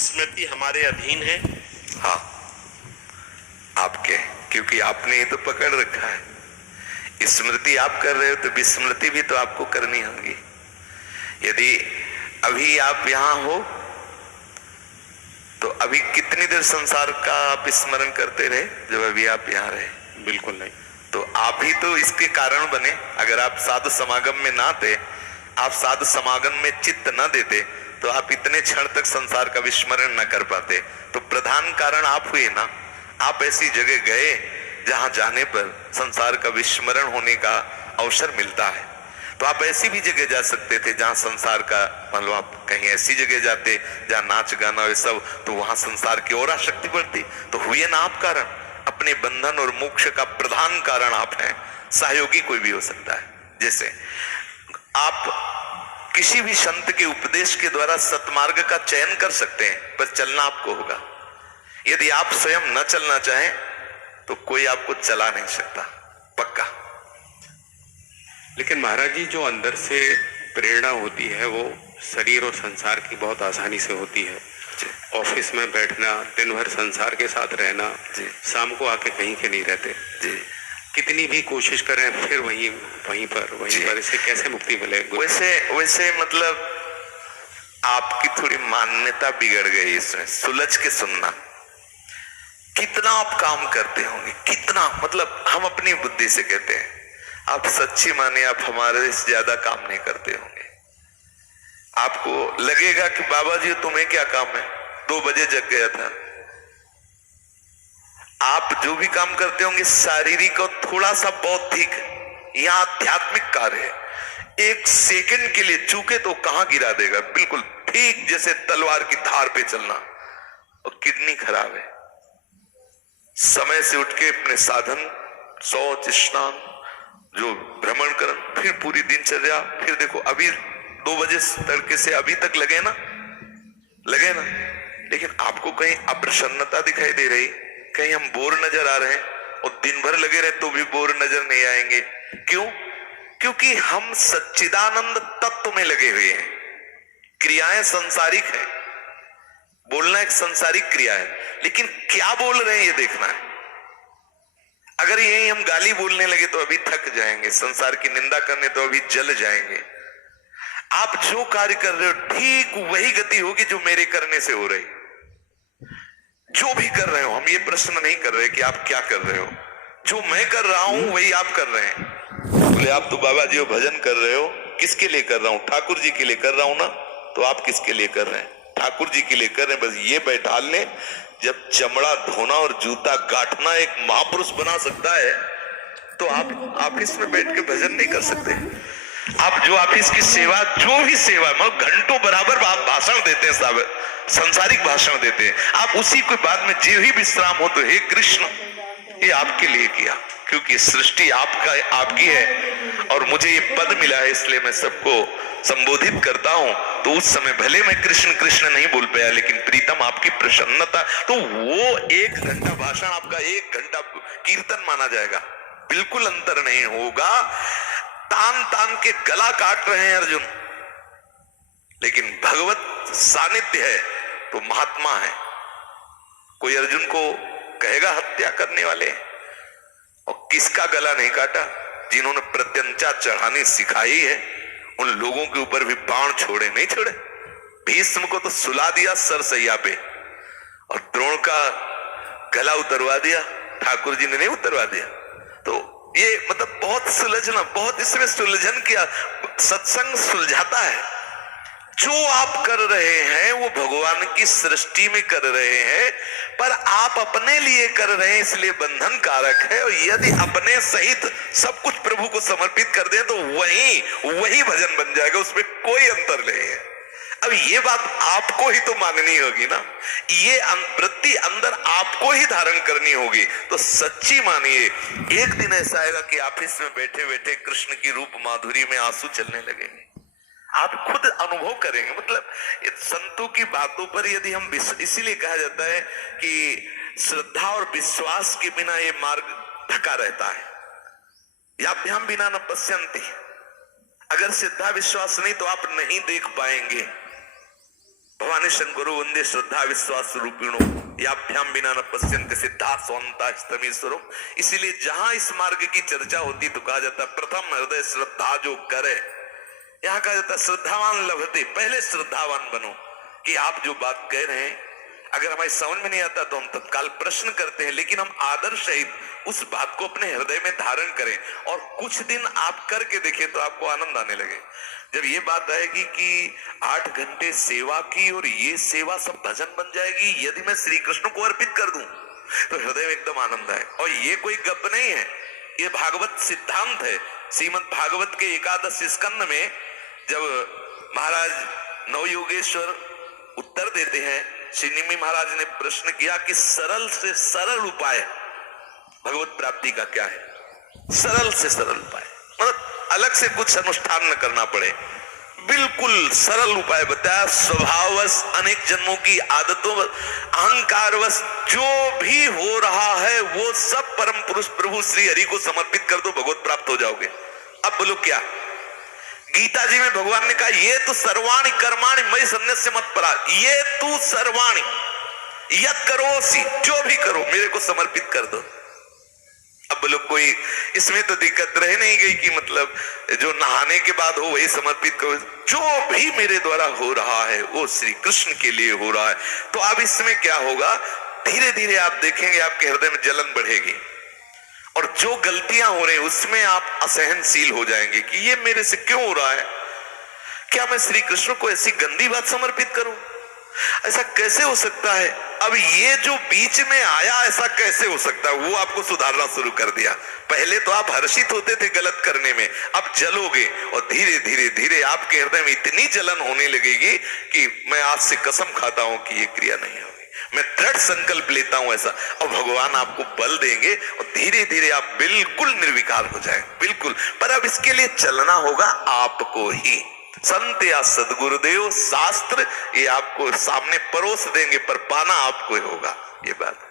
स्मृति हमारे अधीन है। हाँ, आपके, क्योंकि आपने ही तो पकड़ रखा है। स्मृति आप कर रहे हो तो विस्मृति भी तो आपको करनी होगी। यदि अभी आप यहां हो तो अभी कितनी देर संसार का आप स्मरण करते रहे जब अभी आप यहाँ रहे? बिल्कुल नहीं। तो आप ही तो इसके कारण बने। अगर आप साधु समागम में ना थे, आप साधु समागम में चित्त न देते तो आप इतने क्षण तक संसार का विस्मरण न कर पाते। तो प्रधान कारण आप हुए ना। आप ऐसी जगह गए जहां जाने पर संसार का विस्मरण होने का अवसर मिलता है। तो आप ऐसी भी जगह जा सकते थे जहां संसार का, मान लो आप कहीं ऐसी जगह जाते जहां नाच गाना ये सब, तो वहां संसार की और आसक्ति बढ़ती। तो हुए ना आप कारण। अपने बंधन और मोक्ष का प्रधान कारण आप हैं। सहयोगी कोई भी हो सकता है। जैसे आप किसी भी संत के उपदेश के द्वारा सतमार्ग का चयन कर सकते हैं, पर चलना आपको होगा। यदि आप स्वयं न चलना चाहें तो कोई आपको चला नहीं सकता, पक्का। लेकिन महाराज जी, जो अंदर से प्रेरणा होती है वो शरीर और संसार की बहुत आसानी से होती है। ऑफिस में बैठना, दिन भर संसार के साथ रहना, शाम को आके कहीं के नहीं रहते जी। कितनी भी कोशिश करें फिर वहीं पर इससे कैसे मुक्ति मिले? वैसे मतलब आपकी थोड़ी मान्यता बिगड़ गई इसमें। सुलझ के सुनना। कितना आप काम करते होंगे, कितना, मतलब हम अपनी बुद्धि से कहते हैं, आप सच्ची माने आप हमारे से ज्यादा काम नहीं करते होंगे। आपको लगेगा कि बाबा जी तुम्हें क्या काम है, 2 बजे जग गया था। आप जो भी काम करते होंगे शारीरिक और थोड़ा सा बौद्धिक या आध्यात्मिक कार्य है, 1 सेकंड के लिए चूके तो कहां गिरा देगा। बिल्कुल ठीक जैसे तलवार की धार पे चलना। और किडनी खराब है। समय से उठ के अपने साधन, शौच, स्नान, जो भ्रमण कर, फिर पूरी दिनचर्या, फिर देखो अभी 2 बजे तड़के से अभी तक लगे ना। लेकिन आपको कहीं अप्रसन्नता दिखाई दे रही, कहीं हम बोर नजर आ रहे हैं, और दिन भर लगे रहे तो भी बोर नजर नहीं आएंगे। क्यों? क्योंकि हम सच्चिदानंद तत्व में लगे हुए हैं। क्रियाएं सांसारिक हैं, बोलना एक सांसारिक क्रिया है, लेकिन क्या बोल रहे हैं ये देखना है। अगर यही हम गाली बोलने लगे तो अभी थक जाएंगे, संसार की निंदा करने तो अभी जल जाएंगे। आप जो कार्य कर रहे हो ठीक वही गति होगी जो मेरे करने से हो रही। जो भी कर रहे हो, हम ये प्रश्न नहीं कर रहे कि आप क्या कर रहे हो। जो मैं कर रहा हूं वही आप कर रहे हैं। बोले आप तो बाबा जी भजन कर रहे हो, किसके लिए कर रहा हूं? ठाकुर जी के लिए कर रहा हूं ना। तो आप किसके लिए कर रहे हैं? ठाकुर जी के लिए कर रहे हैं। बस ये बैठालने, जब चमड़ा धोना और जूता गांठना एक महापुरुष बना सकता है, तो आप ऑफिस में बैठ के भजन नहीं कर सकते। आप जो ऑफिस की सेवा, जो भी सेवा, मतलब घंटों बराबर आप भाषण देते हैं, साहब संसारिक भाषण देते हैं, आप उसी को बाद में जो ही विश्राम हो तो हे कृष्ण, ये आपके लिए किया, क्योंकि सृष्टि आपकी है और मुझे ये पद मिला है, इसलिए मैं सबको संबोधित करता हूं। तो उस समय भले मैं कृष्ण कृष्ण नहीं बोल पाया, लेकिन प्रीतम आपकी प्रसन्नता, तो वो 1 घंटा भाषण आपका 1 घंटा कीर्तन माना जाएगा। बिल्कुल अंतर नहीं होगा। तान तान के गला काट रहे हैं अर्जुन, लेकिन भगवत सानिध्य है तो महात्मा है। कोई अर्जुन को कहेगा हत्या करने वाले, और किसका गला नहीं काटा? जिन्होंने प्रत्यंचा चढ़ानी सिखाई है, उन लोगों के ऊपर भी बाण छोड़े नहीं छोड़े। भीष्म को तो सुला दिया सरसैया पे, और द्रोण का गला उतरवा दिया, ठाकुर जी ने नहीं उतरवा दिया। तो ये मतलब बहुत सुलझना, बहुत इसमें सुलझन किया। सत्संग सुलझाता है। जो आप कर रहे हैं वो भगवान की सृष्टि में कर रहे हैं, पर आप अपने लिए कर रहे हैं, इसलिए बंधन कारक है। और यदि अपने सहित सब कुछ प्रभु को समर्पित कर दें तो वही भजन बन जाएगा, उसमें कोई अंतर नहीं है। अब ये बात आपको ही तो माननी होगी ना, ये वृत्ति अंदर आपको ही धारण करनी होगी। तो सच्ची मानिए, एक दिन ऐसा आएगा कि ऑफिस में बैठे बैठे कृष्ण की रूप माधुरी में आंसू चलने लगेंगे। आप खुद अनुभव करेंगे। मतलब संतों की बातों पर यदि हम, इसीलिए कहा जाता है कि श्रद्धा और विश्वास के बिना ये मार्ग ढका रहता है। याभ्याम बिना न पश्यन्ति। अगर श्रद्धा विश्वास नहीं तो आप नहीं देख पाएंगे। भवानी शंकरो वंदे श्रद्धा विश्वास रूपिणो याभ्याम बिना न पश्यन्ते सिद्धा स्वांतास्तमीश्वरम। इसीलिए जहां इस मार्ग की चर्चा होती तो कहा जाता प्रथम हृदय श्रद्धा जो करे, यहाँ कहा जाता श्रद्धावान लभते, पहले श्रद्धावान बनो। कि आप जो बात कह रहे हैं अगर हमारी समझ में नहीं आता तो हम तत्काल प्रश्न करते हैं, लेकिन हम आदर सहित उस बात को अपने हृदय में धारण करें और कुछ दिन आप करके देखें तो आपको आनंद आने लगे। जब ये बात आएगी कि 8 घंटे सेवा की और ये सेवा सब भजन बन जाएगी यदि मैं श्री कृष्ण को अर्पित कर दूं, तो हृदय में एकदम आनंद आए। और ये कोई गप नहीं है, ये भागवत सिद्धांत है। श्रीमद् भागवत के 11 स्कंद में जब महाराज नवयोगेश्वर उत्तर देते हैं, श्री निमि महाराज ने प्रश्न किया कि सरल से सरल उपाय भगवत प्राप्ति का क्या है। सरल से सरल उपाय मतलब अलग से कुछ अनुष्ठान न करना पड़े, बिल्कुल सरल उपाय बताया। स्वभाववश अनेक जन्मों की आदतों अहंकारवश जो भी हो रहा है वो सब परम पुरुष प्रभु श्री हरि को समर्पित कर दो, भगवत प्राप्त हो जाओगे। अब बोलो क्या? गीता जी में भगवान ने कहा ये तो सर्वाणि कर्माणि मयि सन्न्यस्य मत्परा, ये तू सर्वाणि यत् करोसि, जो भी करो मेरे को समर्पित कर दो। अब बोलो कोई इसमें तो दिक्कत रह नहीं गई कि मतलब जो नहाने के बाद हो वही समर्पित करो। जो भी मेरे द्वारा हो रहा है वो श्री कृष्ण के लिए हो रहा है। तो अब इसमें क्या होगा, धीरे धीरे आप देखेंगे आपके हृदय में जलन बढ़ेगी और जो गलतियां हो रही उसमें आप असहनशील हो जाएंगे कि ये मेरे से क्यों हो रहा है, क्या मैं श्री कृष्ण को ऐसी गंदी बात समर्पित करूं, ऐसा कैसे हो सकता है। अब ये जो बीच में आया ऐसा कैसे हो सकता है, वो आपको सुधारना शुरू कर दिया। पहले तो आप हर्षित होते थे गलत करने में, अब जलोगे और धीरे धीरे धीरे आपके हृदय में इतनी जलन होने लगेगी कि मैं आज से कसम खाता हूं कि ये क्रिया नहीं होगी, मैं दृढ़ संकल्प लेता हूं ऐसा। और भगवान आपको बल देंगे और धीरे धीरे आप बिल्कुल निर्विकार हो जाए, बिल्कुल। पर अब इसके लिए चलना होगा आपको ही। संत या सदगुरुदेव शास्त्र ये आपको सामने परोस देंगे पर पाना आपको ही होगा, ये बात।